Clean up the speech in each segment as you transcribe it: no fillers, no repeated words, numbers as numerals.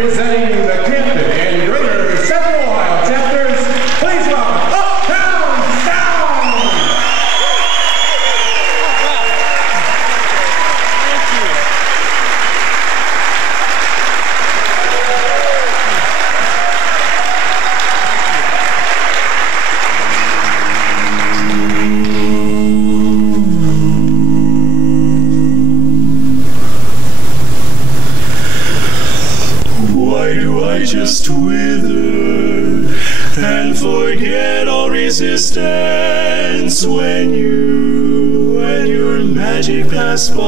representing the Camden and Greater Central Ohio chapters, please welcome Uptown Sound! Why do I just wither and forget all resistance when you and your magic pass by?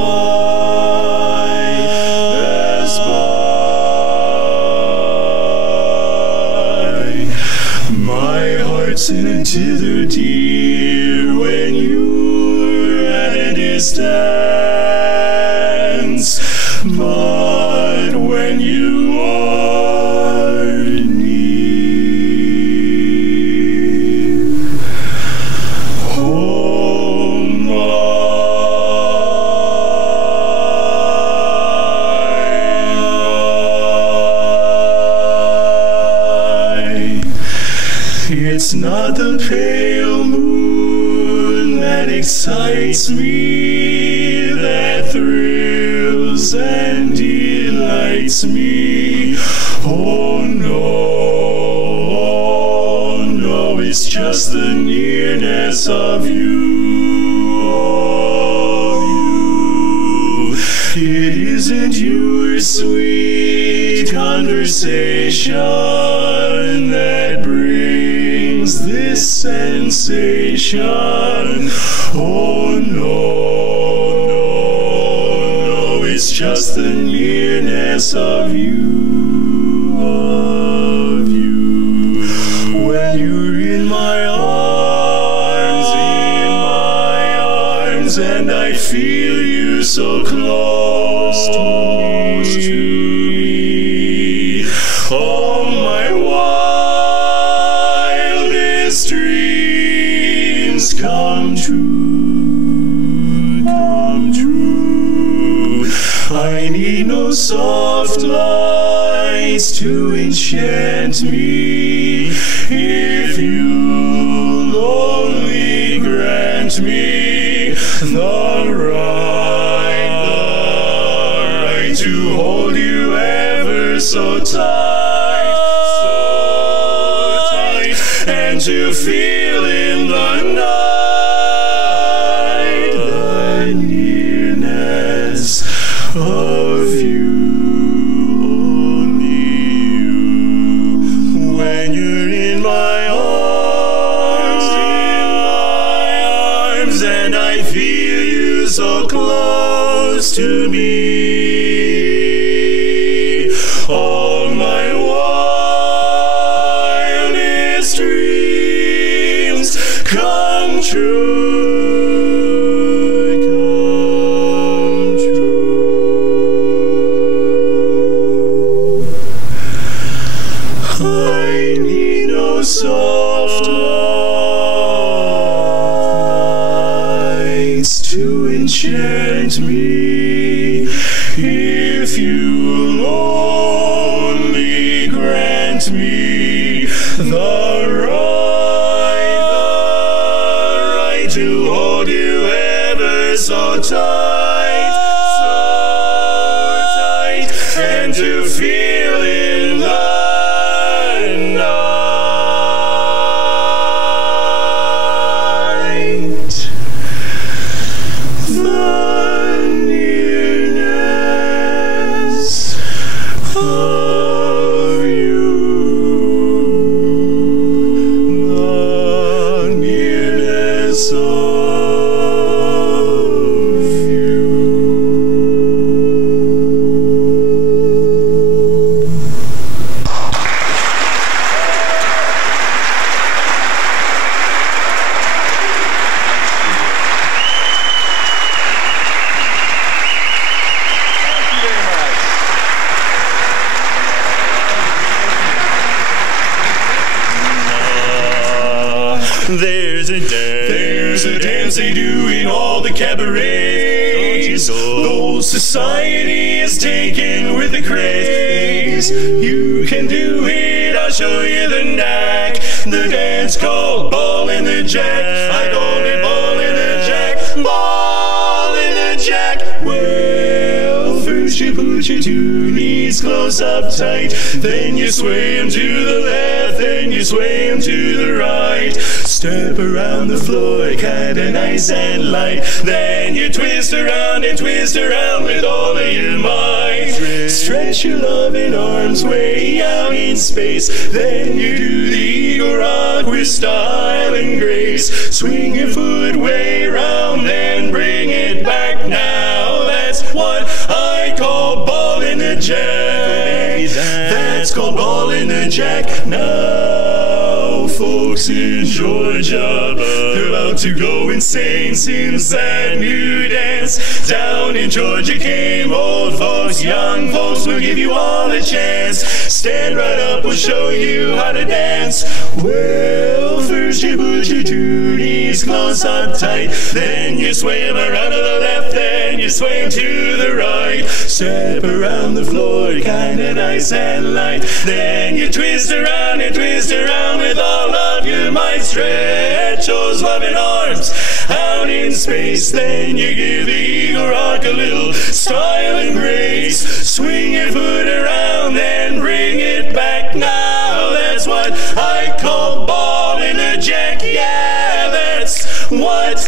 My heart's in a dither, dear, when you're at a distance. But when you are near, oh my, it's not the pale moon that excites me, that thrills and delights me. Oh no, it's just the nearness of you, of you. It isn't your sweet conversation that brings this sensation. Oh no, it's just the nearness of you, of you. When you're in my arms, and I feel you so close to me. All my wildest dreams come true, come true. I need no soft lights to enchant me, if you'll only grant me the right to hold you ever so tight, and to feel in the night the nearness of you, only you. When you're in my arms, and I feel you so close to me. All my wildest dreams come true, come true. I need no soft lights to enchant me, if you'll only grant me the right to hold you ever so tight, and to feel in the night the nearness of you, the nearness of you. There's a dance they do in all the cabarets. Those society is taken with the craze. You can do it, I'll show you the knack. The dance called Ball in the Jack. I call it Ball in the Jack. Ball in the Jack. Well, first you put your two knees close up tight, then you sway them to the left, then you sway them to the right. Step around the floor kinda nice and light, then you twist around and twist around with all of your might. Stretch your loving arms way out in space, then you do the eagle rock with style and grace. Swing your foot way round, then bring it back now. That's what I call Ball in the Jack. That's called Ball in the Jack. Now folks in Georgia, they're about to go insane since that new dance. Down in Georgia came old folks, young folks, will give you all a chance. Stand right up, we'll show you how to dance. Well, first you put your two knees close up tight, then you sway them around to the left, then you sway them to the right. Step around the floor kinda nice and light, then you twist around and twist around with all of your might. Stretch those loving arms out in space, then you give the eagle rock a little style and grace. Swing your foot around, then bring it back now. That's what I call Ball in the Jack. Yeah, that's what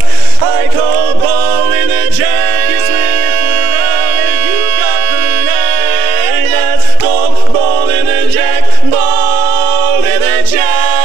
I call Ball in the Jack. You swing your foot around and you got the knack. That's called Ball in the Jack. Ball in the Jack.